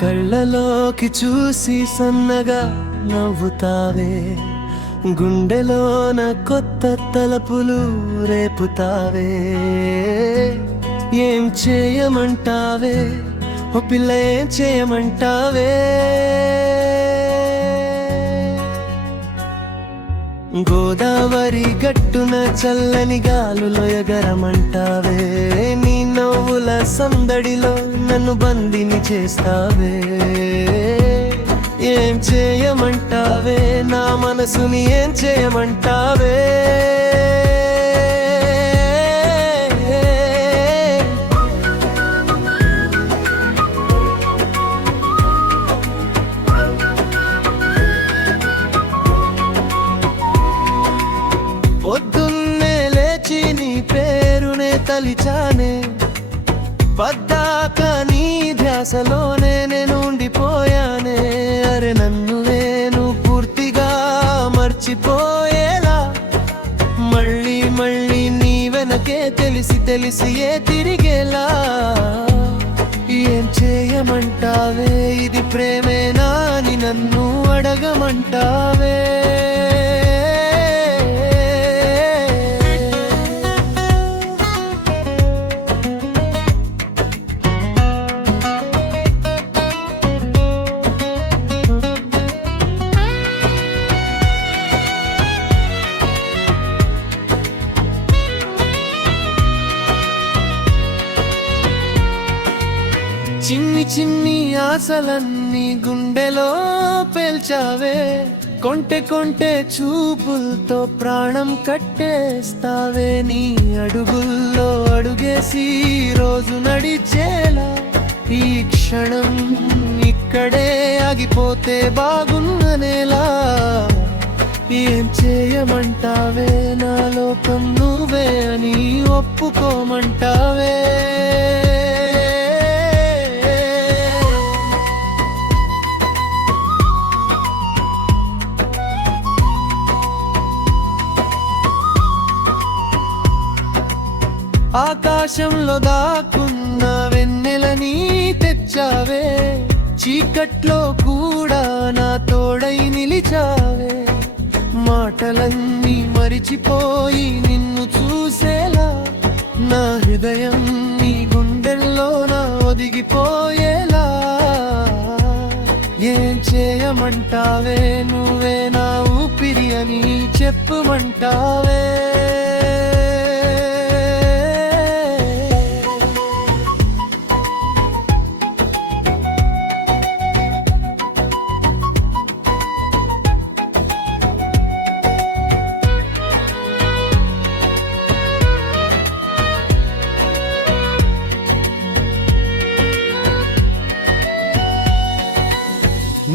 కళ్ళలోకి చూసి సన్నగా నవ్వుతావే, గుండెలోన కొత్త తలపులు రేపుతావే. ఏం చేయమంటావే ఓ పిల్ల, ఏం చేయమంటావే? గోదావరి గట్టున చల్లని గాలులో ఎగరమంటావే, నీ నవ్వుల సందడిలో నన్ను బందిని చేస్తావే. ఏం చేయమంటావే నా మనసుని, ఏం చేయమంటావే? పొద్దున్నే లేచి నీ పేరునే తలిచానే, పద్దాక నీ ధ్యాసలోనే నేను ఉండిపోయానే. అరే నన్ను నేను పూర్తిగా మర్చిపోయేలా మళ్ళీ మళ్ళీ నీ వెనకే తెలిసి తెలిసియే తిరిగేలా. ఏం చేయమంటావే, ఇది ప్రేమేనా అని నన్ను అడగమంటావే? చిన్ని చిన్ని ఆశలన్నీ గుండెలో పేల్చావే, కొంటె కొంటె చూపులతో ప్రాణం కట్టేస్తావే. నీ అడుగుల్లో అడుగేసి రోజు నడిచేలా ఈ క్షణం ఇక్కడే ఆగిపోతే బాగున్ననేలా. ఏం చేయమంటావే, నా లోకం నువ్వే అని ఒప్పుకోమంటావే? ఆకాశంలో దాక్కున్న వెన్నెలని తెచ్చావే, చీకట్లో కూడా నా తోడై నిలిచావే. మాటలన్నీ మరిచిపోయి నిన్ను చూసేలా నా హృదయం నీ గుండెల్లో నా ఒదిగిపోయేలా. ఏం చేయమంటావే, నువ్వే నా ఊపిరి అని చెప్పమంటావే?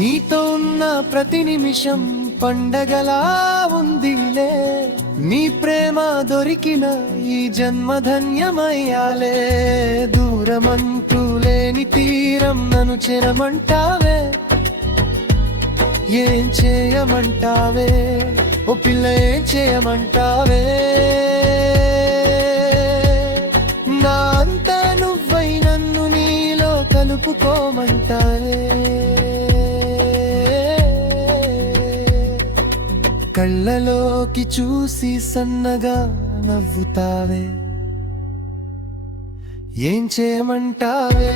నీతో ఉన్న ప్రతి నిమిషం పండగలా ఉందిలే, నీ ప్రేమ దొరికిన ఈ జన్మధన్యమయ్యాలే. దూరమంటూ లేని తీరం నన్ను చేరమంటావే? ఏం చేయమంటావే ఓ పిల్ల, ఏం చేయమంటావే? నా అంతా నువ్వై నన్ను నీలో కలుపుకోమంటావే? కళ్ళలోకి చూసి సన్నగా నవ్వుతావే, ఏం చేయమంటావే?